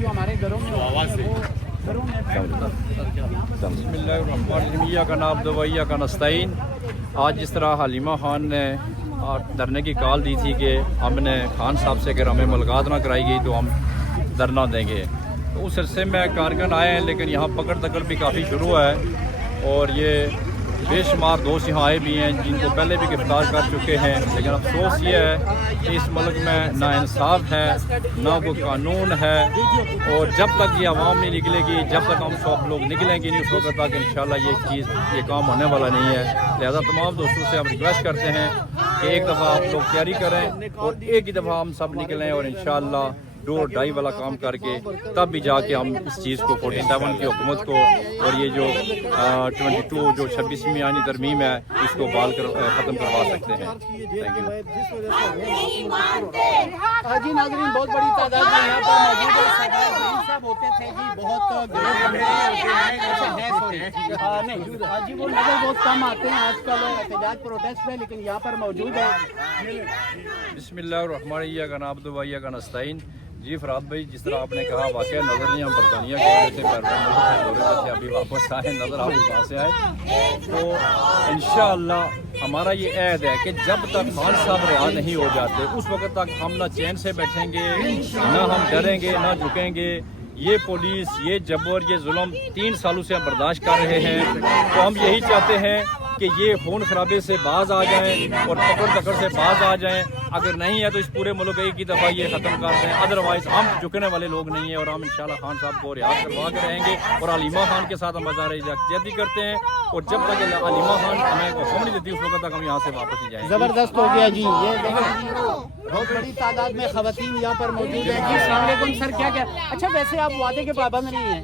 जो हमारे घरों में होती है वो घरों में बिस्मिल्लाहिर्रहमानिर्रहीम का नाम दवैया का नस्ताइन। आज जिस तरह हलीमा खान ने धरने की कॉल दी थी कि हमने खान साहब से अगर हमें मुलाकात ना कराई गई तो हम धरना देंगे, तो उस अरसे में कारकुन आए हैं, लेकिन यहाँ पकड़ दकड़ भी काफ़ी शुरू है और ये बेशुमार दोस्त यहाँ आए भी हैं जिनको पहले भी गिरफ्तार कर चुके हैं। लेकिन अफसोस ये है कि इस मुल्क में ना इंसाफ है, ना कोई कानून है, और जब तक ये आवाम नहीं निकलेगी, जब तक हम सब लोग निकलेंगे नहीं, उस वक्त तक इंशाल्लाह ये काम होने वाला नहीं है। लिहाजा तमाम दोस्तों से हम रिक्वेस्ट करते हैं कि एक दफ़ा आप लोग तैयारी करें और एक ही दफ़ा हम सब निकलें और इंशाल्लाह डू और डाई वाला काम करके तब भी जाके हम इस चीज़ को 47 की हुकूमत को और ये जो 22 जो 26वीं आईनी तरमीम है इसको बाल कर ख़त्म करवा सकते हैं। Thank you. जी नाज़रीन, बहुत बड़ी तादाद में यहाँ पर मौजूद है। साहब होते थे जी, बहुत नहीं जी, वो नजर बहुत कम आते हैं आजकल एहतजाज प्रोटेस्ट में, लेकिन यहाँ पर मौजूद है। बिस्मिल्लाहिर्रहमानिर्रहीम का नाम दवैया का नस्ताइन। जी फराद भाई, जिस तरह आपने कहा वाकई नज़र नहीं, हम बरतानिया के वजह से दौरे से अभी वापस आए, नज़र आप कहाँ से आए, तो इंशाअल्लाह हमारा ये अहद है कि जब तक खान साहब रिहा नहीं हो जाते उस वक्त तक हम ना चैन से बैठेंगे, ना हम डरेंगे, ना झुकेंगे। ये पुलिस, ये जबर, ये जुल्म 3 सालों से हम बर्दाश्त कर रहे हैं, तो हम यही चाहते हैं कि ये खून खराबे से बाज आ जाएं और पकड़ दकड़ से बाज आ जाएं। अगर नहीं है तो इस पूरे मुल्क एक ही दफ़ा ये ख़त्म कर दें, अदरवाइज़ हम झुकने वाले लोग नहीं हैं और हम इंशाल्लाह खान साहब को रिहा करवा के रहेंगे और हलीमा खान के साथ हम मज़ार इजाज़त करते हैं, और जब तक हलीमा खान हमें हुक्म नहीं देती उस वक्त तक हम यहाँ से वापस नहीं जाएंगे। जबरदस्त हो गया जी, ये बहुत बड़ी तादाद में खवातीन यहाँ पर मौजूद है जी। अस्सलाम वालेकुम सर, क्या अच्छा वैसे आप वादे के पाबंद नहीं है?